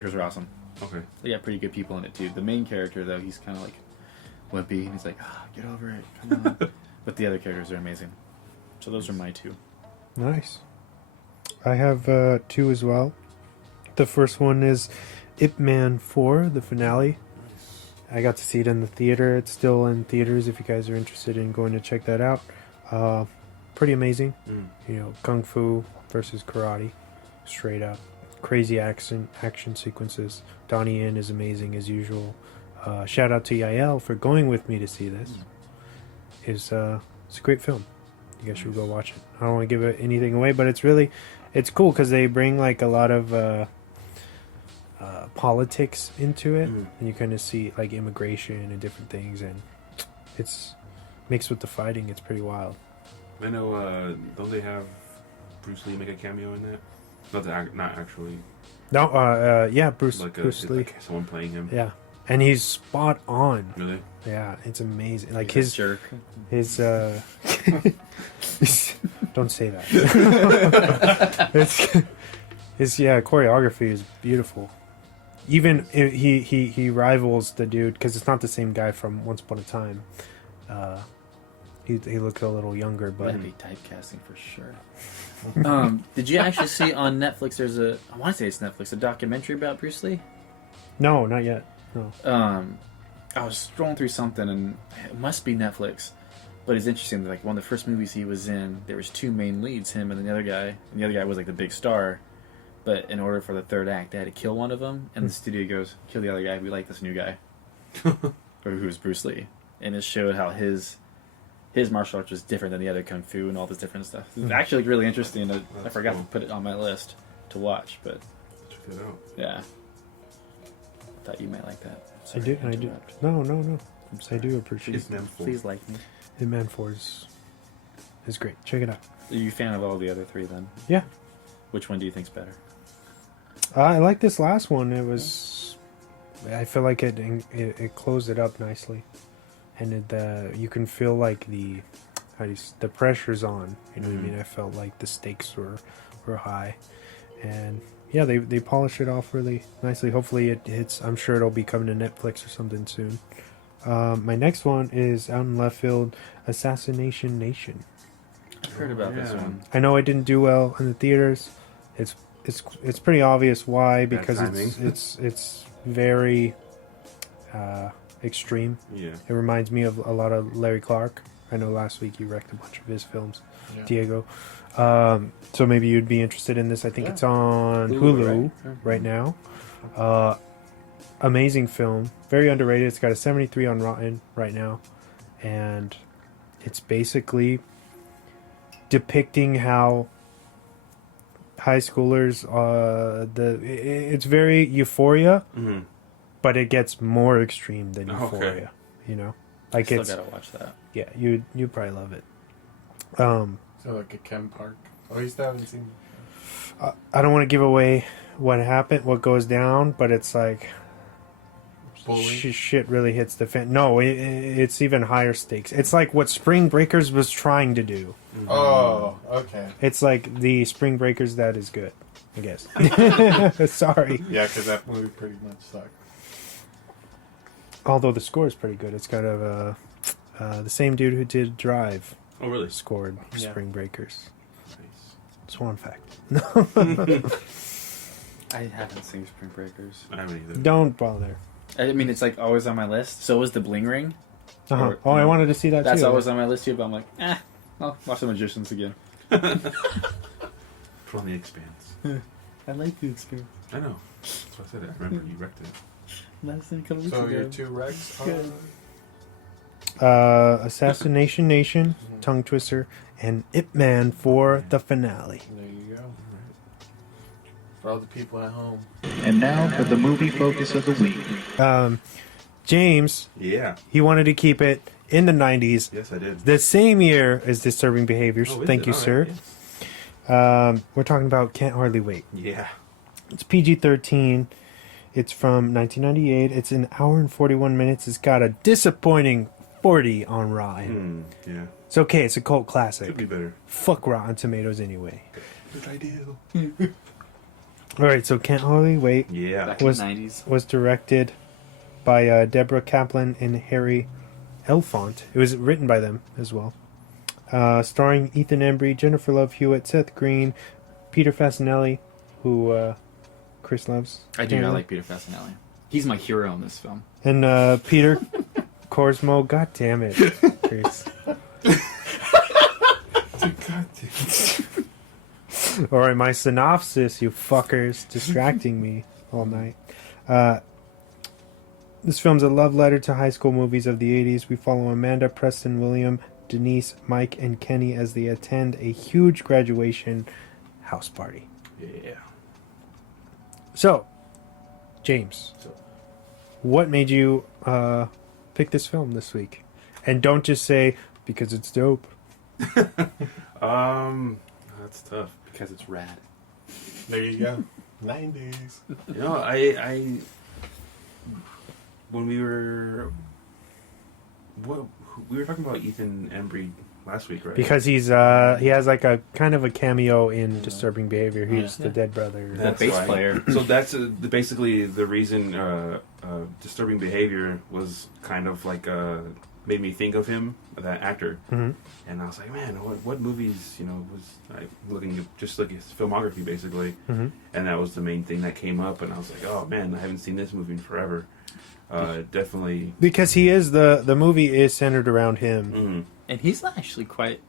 Characters are awesome. Okay. They got pretty good people in it too. The main character though, he's kind of like wimpy, and he's like, get over it, come on. But the other characters are amazing. So those are my two. Nice. I have two as well. The first one is Ip Man 4, the finale. I got to see it in the theater. It's still in theaters if you guys are interested in going to check that out. Pretty amazing. You know, kung fu versus karate, straight up. Crazy action sequences. Donnie Yen is amazing as usual. Shout out to Yael for going with me to see this. It's a great film. You guys should go watch it. I don't want to give anything away, but it's cool because they bring like a lot of politics into it, and you kind of see like immigration and different things, and it's mixed with the fighting. It's pretty wild. I know. Don't they have Bruce Lee make a cameo in that? Not actually. No, yeah, Bruce Lee. Like someone playing him. Yeah, and he's spot on. Really? Yeah, it's amazing. Like He's a jerk. his don't say that. His choreography is beautiful. Even he rivals the dude because it's not the same guy from Once Upon a Time. He looks a little younger, but That'd be typecasting for sure. Did you actually see on Netflix? There's I want to say it's Netflix, a documentary about Bruce Lee. No, not yet. No. I was scrolling through something, and it must be Netflix. But it's interesting. Like one of the first movies he was in, there was two main leads, him and the other guy. And the other guy was like the big star. But in order for the third act, they had to kill one of them. And the studio goes, "Kill the other guy. We like this new guy," or who was Bruce Lee. And it showed how his martial arts was different than the other kung fu and all this different stuff. It's actually really interesting. I forgot to put it on my list to watch, but check it out. Yeah, I thought you might like that. I do. No. I do appreciate it. Please like me. Hitman 4 is great. Check it out. Are you a fan of all the other three then? Yeah. Which one do you think's better? I like this last one. It was. I feel like it closed it up nicely, and you can feel like the pressure's on. You know what I mean? I felt like the stakes were high, and yeah, they polish it off really nicely. Hopefully it hits. I'm sure it'll be coming to Netflix or something soon. My next one is out in left field, Assassination Nation. I've heard about this one. I know it didn't do well in the theaters. It's pretty obvious why, because it's very extreme. Yeah. It reminds me of a lot of Larry Clark. I know last week you wrecked a bunch of his films, Diego. So maybe you'd be interested in this. I think it's on Hulu right now. Amazing film, very underrated. It's got a 73 on Rotten right now, and it's basically depicting how high schoolers it's very Euphoria, but it gets more extreme than Euphoria. You know, like I still gotta watch that. Yeah, you probably love it. So like a Ken Park. Oh, you still haven't seen. I don't want to give away what goes down, but it's like shit really hits the fan. No, it's even higher stakes. It's like what Spring Breakers was trying to do. Oh, okay. It's like the Spring Breakers that is good, I guess. Sorry. Yeah, because that movie pretty much sucked. Although the score is pretty good. It's got the same dude who did Drive. Oh, really? Scored Spring Breakers. Nice. Swan fact. I haven't seen Spring Breakers. I haven't either. Don't bother. I mean, it's like always on my list. So was the Bling Ring. Uh-huh. I wanted to see that That's too. always on my list too, but I'm like, I'll watch The Magicians again. From The Expanse. I like The Expanse. I know. That's what I said. I remember you wrecked it. Last thing a couple weeks So ago. your two wrecks Assassination Nation, Tongue Twister, and Ip Man for the finale. There you go. For all the people at home. And now for the movie focus of the week. James. Yeah. He wanted to keep it in the 90s. Yes, I did. The same year as Disturbing Behaviors. Thank you, sir. Yes. We're talking about Can't Hardly Wait. Yeah. It's PG-13. It's from 1998. It's an hour and 41 minutes. It's got a disappointing 40 on Rotten. Yeah. It's okay. It's a cult classic. Could be better. Fuck Rotten Tomatoes anyway. Good idea. All right, so Can't Hardly Wait Yeah. Back in Was- the 90s. was directed by Deborah Kaplan and Harry Elfont. It was written by them as well. Starring Ethan Embry, Jennifer Love Hewitt, Seth Green, Peter Fasinelli, who Chris loves. I do not like Peter Fasinelli. He's my hero in this film. And Peter Corsmo. God damn it, Chris. All right, my synopsis, you fuckers, distracting me all night. This film's a love letter to high school movies of the 80s. We follow Amanda, Preston, William, Denise, Mike, and Kenny as they attend a huge graduation house party. Yeah. So, James, So- what made you pick this film this week? And don't just say, because it's dope. That's tough. Because it's rad. There you go. 90s. You know, I when we were talking about Ethan Embry last week, right? Because he has like a kind of a cameo in Disturbing Behavior. He's the dead brother. The bass why. player. So that's basically the reason Disturbing Behavior was kind of like made me think of him, that actor. Mhm. And I was like, man, what movies, was I looking at just like his filmography basically, Mhm. and that was the main thing that came up, and I was like, oh man, I haven't seen this movie in forever. Definitely. Because he is the movie is centered around him. Mhm. And he's not actually quite,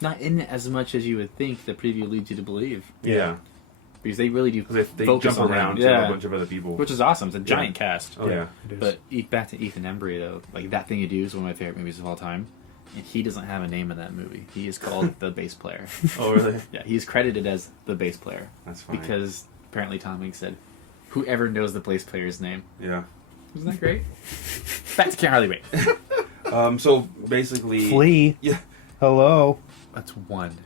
not in it as much as you would think the preview leads you to believe. Yeah, Because they really do because they focus jump on around him. to Yeah. a bunch of other people. Which is awesome. It's a giant cast. Oh yeah. It is. But back to Ethan Embry, though. That Thing You Do is one of my favorite movies of all time. And he doesn't have a name in that movie. He is called the bass player. Oh really? Yeah, he's credited as the bass player. That's fine. Because apparently Tom Hanks said, whoever knows the bass player's name. Yeah. Isn't that great? Back to Can't Hardly Wait. So basically. Flea. Yeah. Hello. That's one.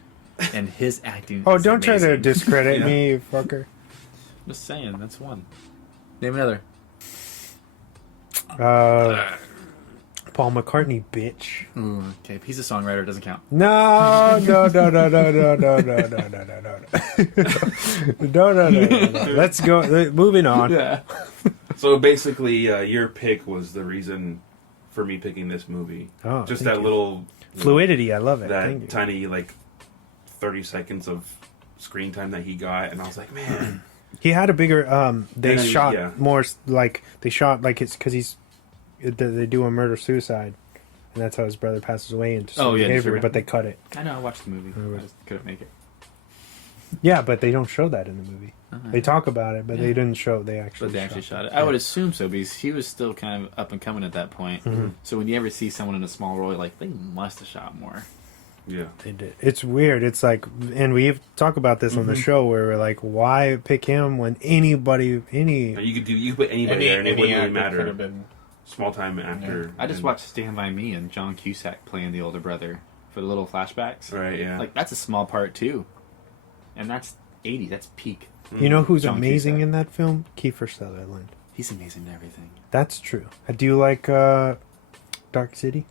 And his acting Oh, is don't try to amazing. discredit Yeah. me, you fucker. Just saying, that's one. Name another. Paul McCartney, bitch. Okay, he's a songwriter, doesn't count. No. No. Let's go. Moving on. Yeah. So basically, your pick was the reason for me picking this movie. Oh, Just thank that you. little Fluidity, I love it. Thank that you. tiny 30 seconds of screen time that he got, and I was like, man. He had a bigger. They And then, shot yeah. more like they shot like it's because they do a murder suicide, and that's how his brother passes away into Oh, yeah, behavior. sure. But they cut it. I know, I watched the movie. I just couldn't make it. Yeah, but they don't show that in the movie. They talk about it, but they didn't show. They actually. But they actually shot it. Yeah. I would assume so, because he was still kind of up and coming at that point. Mm-hmm. So when you ever see someone in a small role, you're like, they must have shot more. Yeah. They did. It's weird. It's like, and we've talked about this on the show where we're like, why pick him when anybody, You could put anybody there, and it wouldn't really actor could matter. have been. Small time actor. I just and- watched Stand By Me and John Cusack playing the older brother for the little flashbacks. Right. Yeah. That's a small part, too. And that's 80. That's peak. You know who's John amazing Cusack. in that film? Kiefer Sutherland. He's amazing in everything. That's true. Do you like Dark City?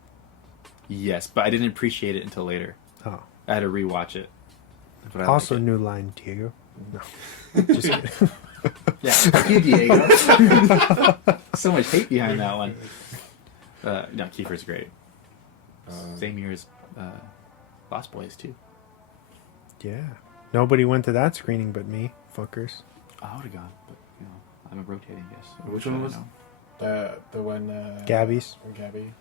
Yes, but I didn't appreciate it until later. Oh. I had to rewatch it. But I Also, like it. New Line, Diego. No. Just kidding. Yeah, fuck you, Diego. So much hate behind that one. No, Kiefer's great. Same year as Lost Boys, too. Yeah. Nobody went to that screening but me, fuckers. I would have gone, but, I'm a rotating guest. So Which should one I was- know? The one. Gabby's. Gabby.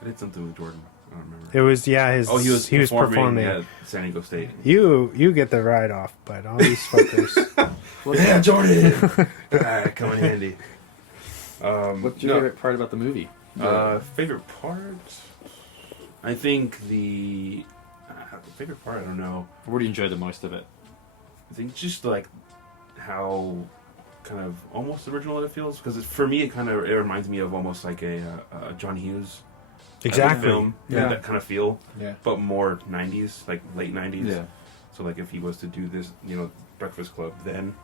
I did something with Jordan. I don't remember. It was his. Oh, he was performing at San Diego State. You get the ride off, but all these fuckers. Yeah, Jordan. Come in handy. What's your favorite part about the movie? Favorite part? I think the favorite part. I don't know. Where do you enjoy the most of it? I think just like how kind of almost original it feels, because for me it reminds me of almost like a John Hughes Exactly. film. Yeah. That kind of feel, Yeah. but more 90s, like late 90s. Yeah. So like if he was to do this, Breakfast Club then,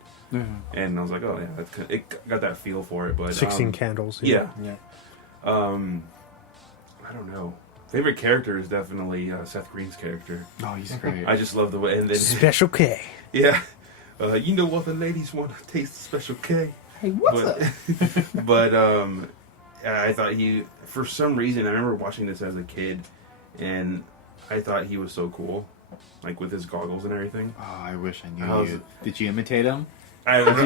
and I was like, oh yeah, it got that feel for it. But 16 Candles. Yeah. Yeah. I don't know. Favorite character is definitely Seth Green's character. Oh, he's great. I just love the way, and then Special K. yeah, You know what the ladies want to taste the Special K. Hey, what's up? But I thought for some reason, I remember watching this as a kid, and I thought he was so cool, like with his goggles and everything. Oh, I wish I knew you. Did you imitate him? I don't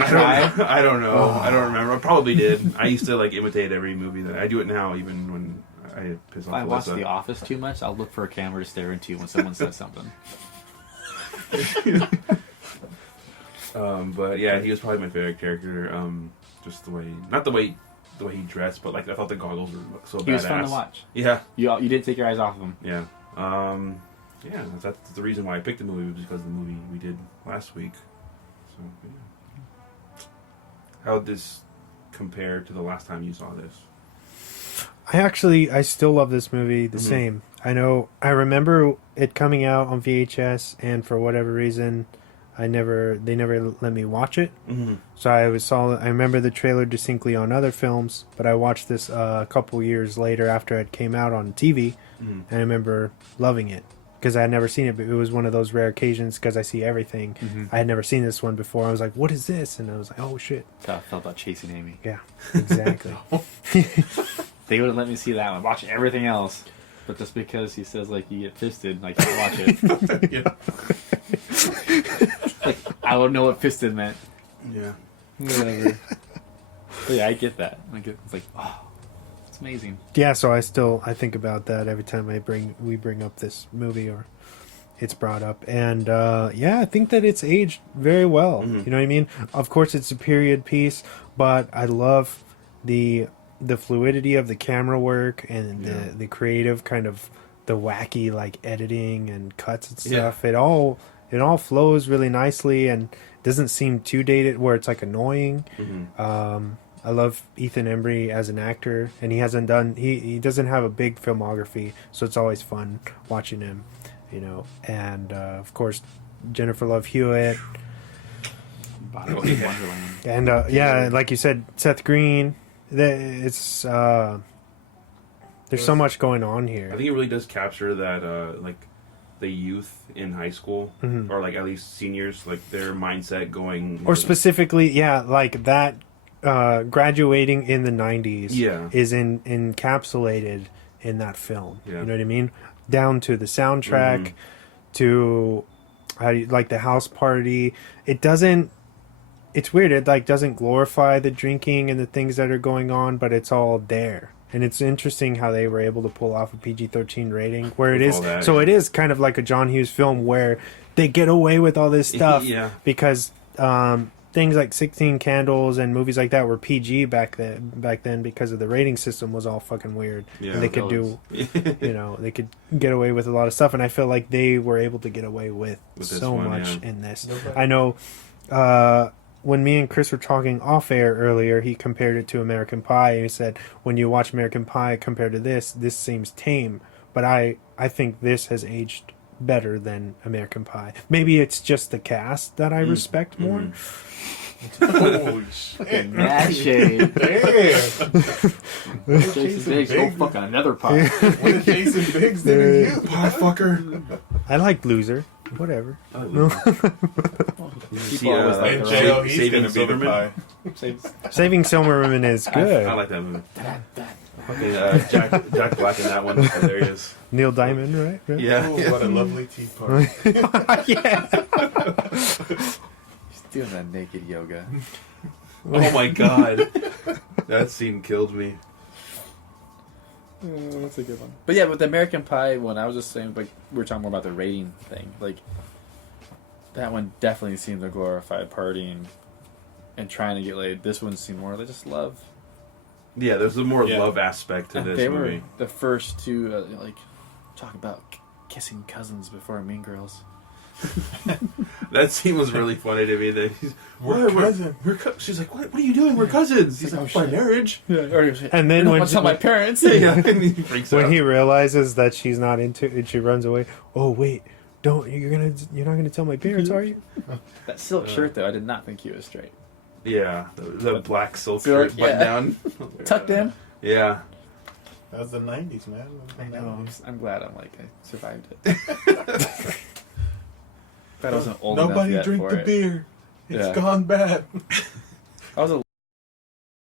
know. Oh. I don't remember. I probably did. I used to like imitate every movie that I do it now, even when I piss off. If I watch Alyssa. The Office too much, I'll look for a camera to stare into when someone says something. But yeah, he was probably my favorite character. Just the way, not the way he dressed, but like I thought the goggles were so badass. He was fun to watch. Yeah, You didn't take your eyes off of him. yeah, yeah. That's the reason why I picked the movie, was because of the movie we did last week. So yeah. How did this compare to the last time you saw this? I still love this movie the same. I remember it coming out on VHS, and for whatever reason, they never let me watch it. Mm-hmm. So I remember the trailer distinctly on other films, but I watched this a couple years later after it came out on TV, and I remember loving it because I had never seen it. But it was one of those rare occasions, because I see everything. I had never seen this one before. I was like, "What is this?" And I was like, "Oh shit!" That's how I felt about Chasing Amy. Yeah, exactly. They wouldn't let me see that one. Watch everything else. But just because he says, like, you get fisted, I can't watch it. Yeah. Like, I don't know what fisted meant. Yeah. Whatever. But yeah, I get that. It's like, oh, it's amazing. Yeah, so I think about that every time we bring up this movie or it's brought up. And yeah, I think that it's aged very well. You know what I mean? Of course, it's a period piece, but I love the fluidity of the camera work and the creative kind of the wacky like editing and cuts and stuff. Yeah. It all flows really nicely and doesn't seem too dated where it's like annoying. I love Ethan Embry as an actor, and he doesn't have a big filmography, so it's always fun watching him, you know. And of course, Jennifer Love Hewitt. Wonderland. And yeah, like you said, Seth Green. It's there's so much going on here. I think it really does capture that like the youth in high school, or like at least seniors, like their mindset going, or specifically, like that graduating in the 90s is encapsulated in that film. You know what I mean? Down to the soundtrack, to like the house party. It's weird. It like doesn't glorify the drinking and the things that are going on, but it's all there. And it's interesting how they were able to pull off a PG-13 rating where it is. So it is kind of like a John Hughes film where they get away with all this stuff because things like 16 Candles and movies like that were PG back then because of the rating system was all fucking weird. Yeah, and they could they could get away with a lot of stuff. And I feel like they were able to get away with so much in this. I know. When me and Chris were talking off air earlier, he compared it to American Pie, and he said, when you watch American Pie compared to this seems tame. But I think this has aged better than American Pie. Maybe it's just the cast that I respect more. Holy shit. Mad shade. Damn. Jason Biggs, go fuck another pie. What did Jason Biggs do to you? pie fucker. I like Loser. Whatever. In jail, he's going to be the pie. Saving Silverman is good. I like that movie. Okay, Jack Black in that one is hilarious. Neil Diamond, right? Yeah. Ooh, what a lovely tea party. Yeah. He's doing that naked yoga. Oh my god. That scene killed me. That's a good one. But yeah, with the American Pie one, I was just saying, like, we were talking more about the rating thing. Like, that one definitely seemed to glorify partying and trying to get laid. This one seemed more like just love. Yeah, there's a more love aspect to this they movie. Were the first to, like, talk about kissing cousins before Mean Girls. That scene was really funny to me. That we're cousins. She's like, what are you doing? We're cousins. He's like, by marriage. Yeah. And then when tell my parents. Yeah, and he freaks out. When he realizes that she's not into it, she runs away. Oh wait, you're not gonna tell my parents, are you? That silk shirt though, I did not think he was straight. Yeah, the black silk shirt button down, tucked in. Yeah, that was the 90s, man. I know. I'm glad. I survived it. That wasn't old enough Nobody yet drink for the it. beer. It's gone bad. I was a